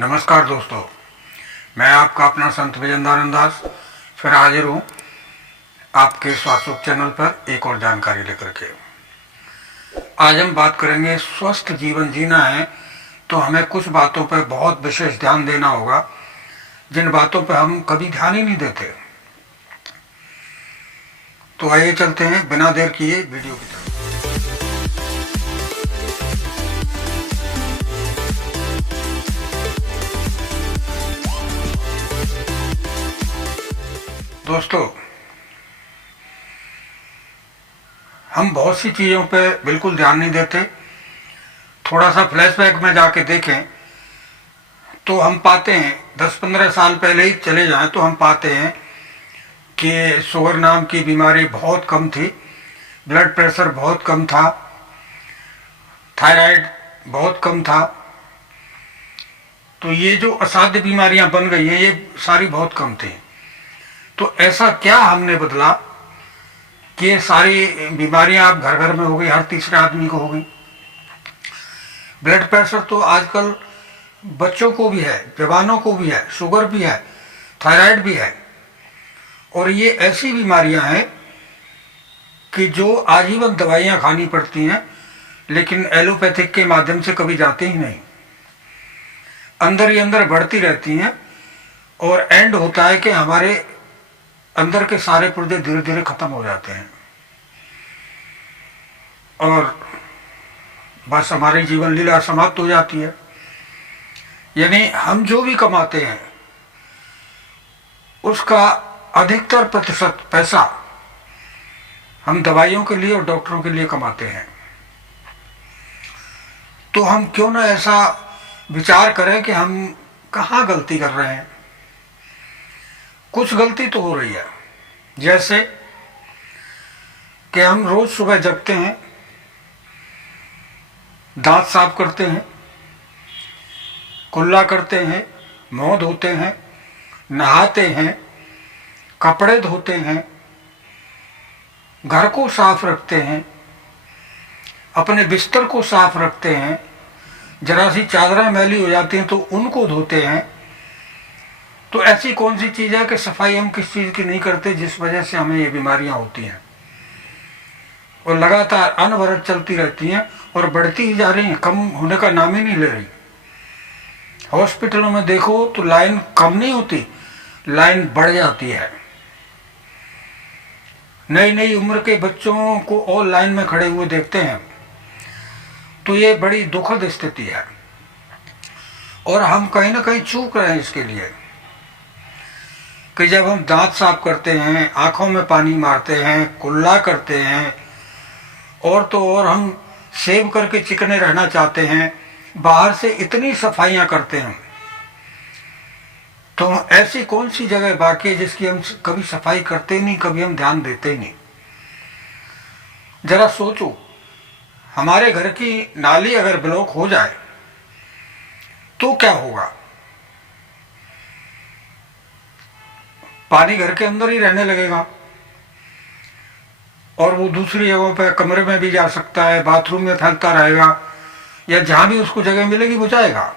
नमस्कार दोस्तों, मैं आपका अपना संत विजयनारायण दास फिर हाजिर हूँ आपके स्वास्थ्य चैनल पर एक और जानकारी लेकर के। आज हम बात करेंगे, स्वस्थ जीवन जीना है तो हमें कुछ बातों पर बहुत विशेष ध्यान देना होगा, जिन बातों पर हम कभी ध्यान ही नहीं देते। तो आइए चलते हैं बिना देर किए वीडियो की तरफ। दोस्तों, हम बहुत सी चीज़ों पे बिल्कुल ध्यान नहीं देते। थोड़ा सा फ्लैशबैक में जाके देखें तो हम पाते हैं, 10-15 साल पहले ही चले जाएं तो हम पाते हैं कि शुगर नाम की बीमारी बहुत कम थी, ब्लड प्रेशर बहुत कम था, थायराइड बहुत कम था। तो ये जो असाध्य बीमारियां बन गई हैं, ये सारी बहुत कम थी। तो ऐसा क्या हमने बदला कि ये सारी बीमारियां अब घर घर में हो गई, हर तीसरे आदमी को हो गई। ब्लड प्रेशर तो आजकल बच्चों को भी है, जवानों को भी है, शुगर भी है, थायराइड भी है। और ये ऐसी बीमारियां हैं कि जो आजीवन दवाइयां खानी पड़ती हैं, लेकिन एलोपैथिक के माध्यम से कभी जाते ही नहीं, अंदर ही अंदर बढ़ती रहती हैं। और एंड होता है कि हमारे अंदर के सारे पुर्जे धीरे धीरे खत्म हो जाते हैं और बस हमारी जीवन लीला समाप्त हो जाती है। यानी हम जो भी कमाते हैं उसका अधिकतर प्रतिशत पैसा हम दवाइयों के लिए और डॉक्टरों के लिए कमाते हैं। तो हम क्यों ना ऐसा विचार करें कि हम कहाँ गलती कर रहे हैं। कुछ गलती तो हो रही है, जैसे कि हम रोज सुबह जगते हैं, दांत साफ करते हैं, कुल्ला करते हैं, मुंह धोते हैं, नहाते हैं, कपड़े धोते हैं, घर को साफ रखते हैं, अपने बिस्तर को साफ रखते हैं, जरा सी चादरें मैली हो जाती हैं तो उनको धोते हैं। तो ऐसी कौन सी चीज़ है कि सफाई हम किस चीज़ की नहीं करते, जिस वजह से हमें ये बीमारियां होती हैं और लगातार अनवरत चलती रहती हैं और बढ़ती ही जा रही हैं, कम होने का नाम ही नहीं ले रही। हॉस्पिटलों में देखो तो लाइन कम नहीं होती, लाइन बढ़ जाती है। नई नई उम्र के बच्चों को और लाइन में खड़े हुए देखते हैं, तो ये बड़ी दुखद स्थिति है और हम कहीं ना कहीं चूक रहे हैं इसके लिए कि जब हम दांत साफ करते हैं, आंखों में पानी मारते हैं, कुल्ला करते हैं और तो और हम शेव करके चिकने रहना चाहते हैं, बाहर से इतनी सफाइयां करते हैं, तो ऐसी कौन सी जगह बाकी है जिसकी हम कभी सफाई करते ही नहीं, कभी हम ध्यान देते ही नहीं। जरा सोचो, हमारे घर की नाली अगर ब्लॉक हो जाए तो क्या होगा? पानी घर के अंदर ही रहने लगेगा और वो दूसरी जगहों पर कमरे में भी जा सकता है, बाथरूम में फैलता रहेगा, या जहां भी उसको जगह मिलेगी वो जाएगा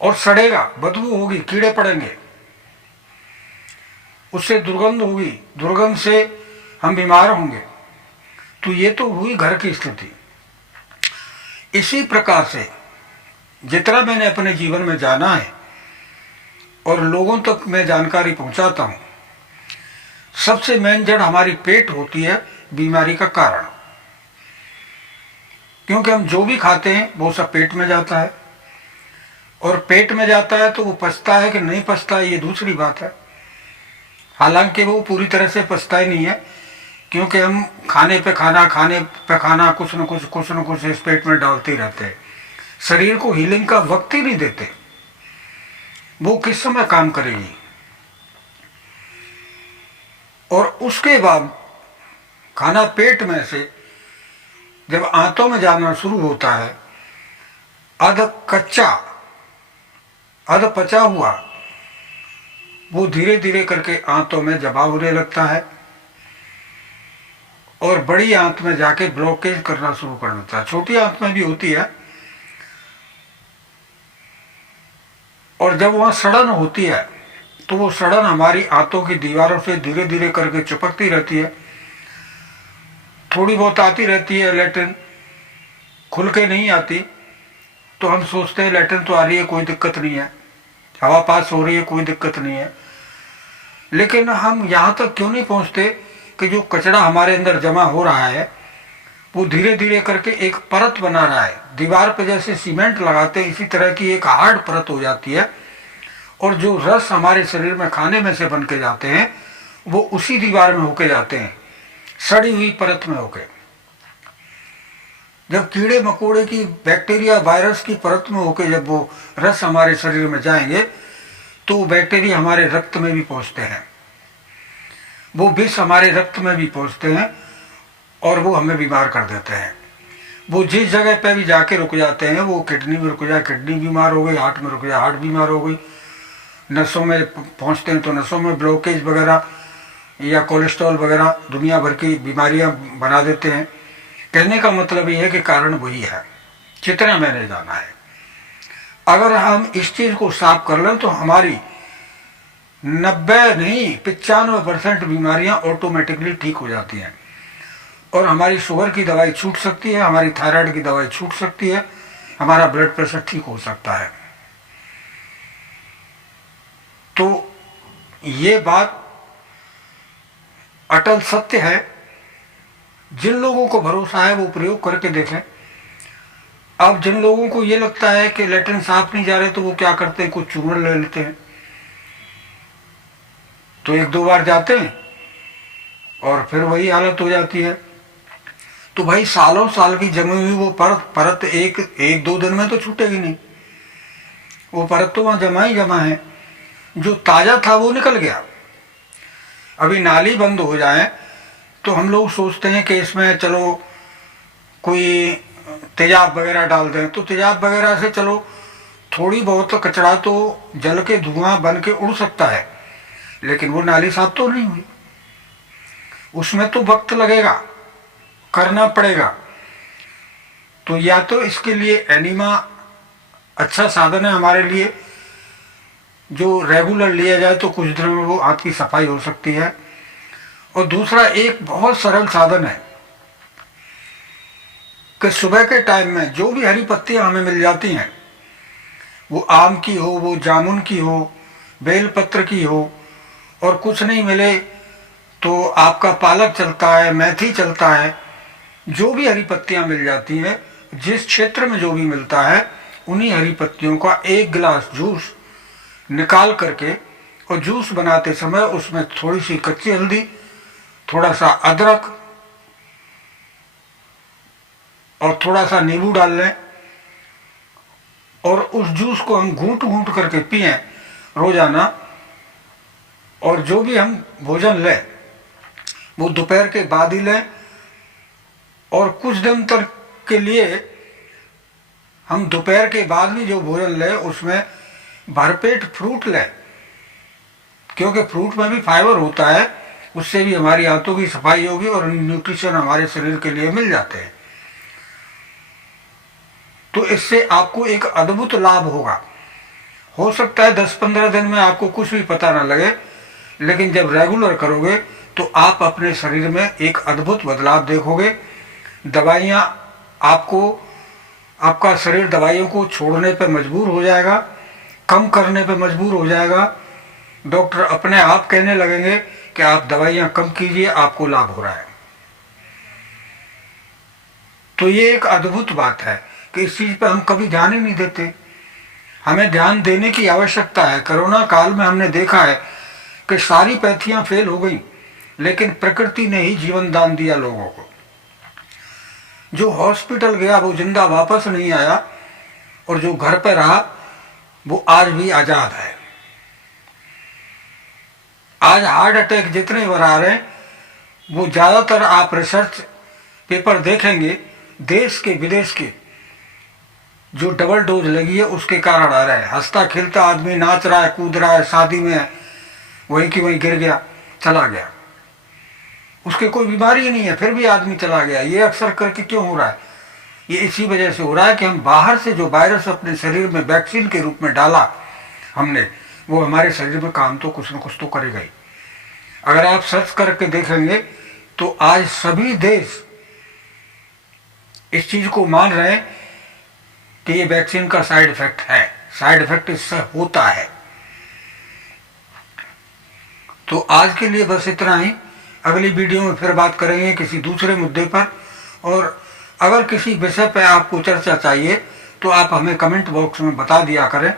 और सड़ेगा, बदबू होगी, कीड़े पड़ेंगे, उससे दुर्गंध होगी, दुर्गंध से हम बीमार होंगे। तो ये तो हुई घर की स्थिति। इसी प्रकार से जितना मैंने अपने जीवन में जाना है और लोगों तक मैं जानकारी पहुंचाता हूं, सबसे मेन जड़ हमारी पेट होती है बीमारी का कारण। क्योंकि हम जो भी खाते हैं वो सब पेट में जाता है और पेट में जाता है तो वो पचता है कि नहीं पचता है ये दूसरी बात है। हालांकि वो पूरी तरह से पचता ही नहीं है, क्योंकि हम खाने पे खाना कुछ न कुछ इस पेट में डालते ही रहते हैं। शरीर को हीलिंग का वक्त ही नहीं देते, वो किस समय काम करेगी। और उसके बाद खाना पेट में से जब आंतों में जाना शुरू होता है, अध कच्चा अध पचा हुआ वो धीरे धीरे करके आंतों में जमा होने लगता है और बड़ी आंत में जाके ब्लॉकेज करना शुरू कर देता है। छोटी आंत में भी होती है, और जब वहाँ सड़न होती है तो वो सड़न हमारी आंतों की दीवारों से धीरे धीरे करके चिपकती रहती है, थोड़ी बहुत आती रहती है, लैट्रिन खुल के नहीं आती। तो हम सोचते हैं लैट्रिन तो आ रही है, कोई दिक्कत नहीं है, हवा पास हो रही है, कोई दिक्कत नहीं है। लेकिन हम यहाँ तक क्यों नहीं पहुँचते कि जो कचरा हमारे अंदर जमा हो रहा है वो धीरे धीरे करके एक परत बना रहा है, दीवार पर जैसे सीमेंट लगाते हैं इसी तरह की एक हार्ड परत हो जाती है, और जो रस हमारे शरीर में खाने में से बन के जाते हैं वो उसी दीवार में होके जाते हैं, सड़ी हुई परत में होके। जब कीड़े मकोड़े की, बैक्टीरिया वायरस की परत में होके जब वो रस हमारे शरीर में जाएंगे तो वो बैक्टीरिया हमारे रक्त में भी पहुंचते हैं, वो विष हमारे रक्त में भी पहुंचते हैं और वो हमें बीमार कर देते हैं। वो जिस जगह पे भी जाके रुक जाते हैं, वो किडनी में रुक जाए किडनी बीमार हो गई, हार्ट में रुक जाए हार्ट बीमार हो गई, नसों में पहुंचते हैं तो नसों में ब्लॉकेज वगैरह या कोलेस्ट्रॉल वगैरह दुनिया भर की बीमारियां बना देते हैं। कहने का मतलब ये है कि कारण वही है, जितना मैंने जाना है। अगर हम इस चीज़ को साफ कर लें तो हमारी 90 नहीं 95% बीमारियां ऑटोमेटिकली ठीक हो जाती हैं, और हमारी शुगर की दवाई छूट सकती है, हमारी थायराइड की दवाई छूट सकती है, हमारा ब्लड प्रेशर ठीक हो सकता है। तो ये बात अटल सत्य है। जिन लोगों को भरोसा है वो प्रयोग करके देखें। अब जिन लोगों को ये लगता है कि लैट्रिन साफ नहीं जा रहे तो वो क्या करते हैं, कुछ चूर्ण ले लेते हैं, तो 1-2 बार जाते हैं और फिर वही हालत हो जाती है। तो भाई सालों साल की जमी हुई वो परत एक दो दिन में तो छूटेगी नहीं, वो परत तो वहाँ जमा ही जमा है। जो ताज़ा था वो निकल गया। अभी नाली बंद हो जाए तो हम लोग सोचते हैं कि इसमें चलो कोई तेजाब वगैरह डाल दें, तो तेजाब वगैरह से चलो थोड़ी बहुत कचरा तो जल के धुआं बन के उड़ सकता है, लेकिन वो नाली साफ तो नहीं हुई, उसमें तो वक्त लगेगा, करना पड़ेगा। तो या तो इसके लिए एनिमा अच्छा साधन है हमारे लिए, जो रेगुलर लिया जाए तो कुछ दिनों में वो आंत की सफाई हो सकती है। और दूसरा एक बहुत सरल साधन है कि सुबह के टाइम में जो भी हरी पत्तियां हमें मिल जाती हैं, वो आम की हो, वो जामुन की हो, बेलपत्र की हो, और कुछ नहीं मिले तो आपका पालक चलता है, मेथी चलता है, जो भी हरी पत्तियां मिल जाती हैं, जिस क्षेत्र में जो भी मिलता है, उन्हीं हरी पत्तियों का 1 गिलास जूस निकाल करके, और जूस बनाते समय उसमें थोड़ी सी कच्ची हल्दी, थोड़ा सा अदरक और थोड़ा सा नींबू डाल लें, और उस जूस को हम घूंट घूंट करके पिएं रोजाना। और जो भी हम भोजन लें वो दोपहर के बाद ही लें, और कुछ दिन तक के लिए हम दोपहर के बाद भी जो भोजन लें उसमें भरपेट फ्रूट लें, क्योंकि फ्रूट में भी फाइबर होता है, उससे भी हमारी आंतों की सफाई होगी और न्यूट्रिशन हमारे शरीर के लिए मिल जाते हैं। तो इससे आपको एक अद्भुत लाभ होगा। हो सकता है 10-15 दिन में आपको कुछ भी पता ना लगे, लेकिन जब रेगुलर करोगे तो आप अपने शरीर में एक अद्भुत बदलाव देखोगे। दवाइयाँ आपका शरीर दवाइयों को छोड़ने पर मजबूर हो जाएगा, कम करने पर मजबूर हो जाएगा। डॉक्टर अपने आप कहने लगेंगे कि आप दवाइयाँ कम कीजिए, आपको लाभ हो रहा है। तो ये एक अद्भुत बात है कि इस चीज़ पर हम कभी ध्यान ही नहीं देते। हमें ध्यान देने की आवश्यकता है। कोरोना काल में हमने देखा है कि सारी पैथियाँ फेल हो गई, लेकिन प्रकृति ने ही जीवन दान दिया लोगों को। जो हॉस्पिटल गया वो जिंदा वापस नहीं आया, और जो घर पर रहा वो आज भी आजाद है। आज हार्ट अटैक जितने बार आ रहे हैं वो ज़्यादातर आप रिसर्च पेपर देखेंगे, देश के विदेश के, जो डबल डोज लगी है उसके कारण आ रहा है। हंसता खेलता आदमी नाच रहा है, कूद रहा है, शादी में वहीं की वहीं गिर गया, चला गया, उसके कोई बीमारी नहीं है, फिर भी आदमी चला गया। ये अक्सर करके क्यों हो रहा है? ये इसी वजह से हो रहा है कि हम बाहर से जो वायरस अपने शरीर में वैक्सीन के रूप में डाला, हमने, वो हमारे शरीर में काम तो कुछ न कुछ तो करेगा ही। अगर आप सर्च करके देखेंगे तो आज सभी देश इस चीज को मान रहे हैं कि ये वैक्सीन का साइड इफेक्ट है, साइड इफेक्ट इससे होता है। तो आज के लिए बस इतना ही। अगली वीडियो में फिर बात करेंगे किसी दूसरे मुद्दे पर, और अगर किसी विषय पर आपको चर्चा चाहिए तो आप हमें कमेंट बॉक्स में बता दिया करें,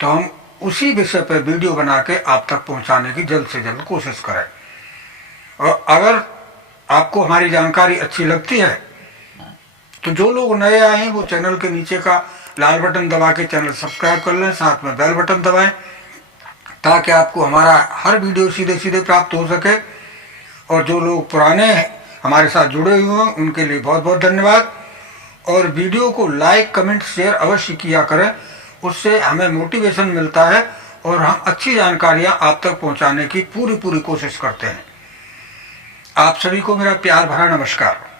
तो हम उसी विषय पर वीडियो बना के आप तक पहुंचाने की जल्द से जल्द कोशिश करें। और अगर आपको हमारी जानकारी अच्छी लगती है तो जो लोग नए आए हैं वो चैनल के नीचे का लाल बटन दबा के चैनल सब्सक्राइब कर लें, साथ में बेल बटन दबाएं ताकि आपको हमारा हर वीडियो सीधे सीधे प्राप्त हो सके। और जो लोग पुराने हमारे साथ जुड़े हुए हैं उनके लिए बहुत बहुत धन्यवाद। और वीडियो को लाइक कमेंट शेयर अवश्य किया करें, उससे हमें मोटिवेशन मिलता है और हम अच्छी जानकारियां आप तक पहुंचाने की पूरी कोशिश करते हैं। आप सभी को मेरा प्यार भरा नमस्कार।